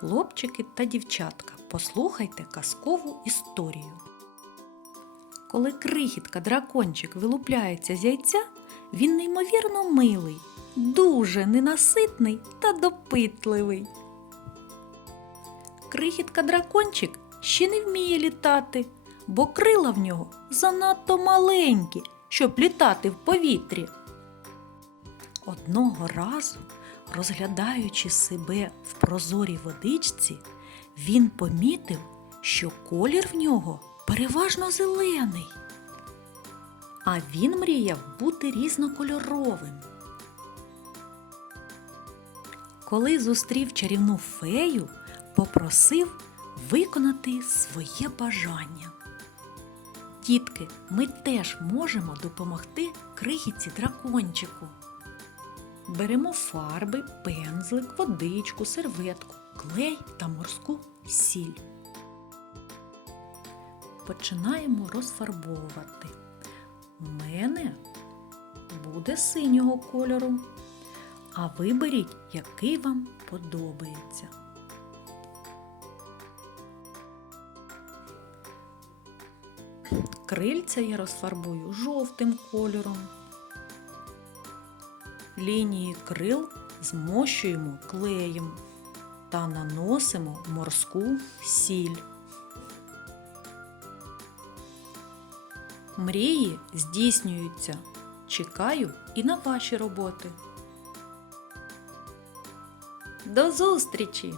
Хлопчики та дівчатка, послухайте казкову історію. Коли крихітка дракончик вилупляється з яйця, він неймовірно милий, дуже ненаситний та допитливий. Крихітка дракончик ще не вміє літати, бо крила в нього занадто маленькі, щоб літати в повітрі. Одного разу, розглядаючи себе в прозорій водичці, він помітив, що колір в нього переважно зелений. А він мріяв бути різнокольоровим. Коли зустрів чарівну фею, попросив виконати своє бажання. Дітки, ми теж можемо допомогти крихітці дракончику. Беремо фарби, пензлик, водичку, серветку, клей та морську сіль. Починаємо розфарбовувати. У мене буде синього кольору, а виберіть, який вам подобається. Крильця я розфарбую жовтим кольором. Лінії крил змощуємо клеєм та наносимо морську сіль. Мрії здійснюються. Чекаю і на ваші роботи. До зустрічі!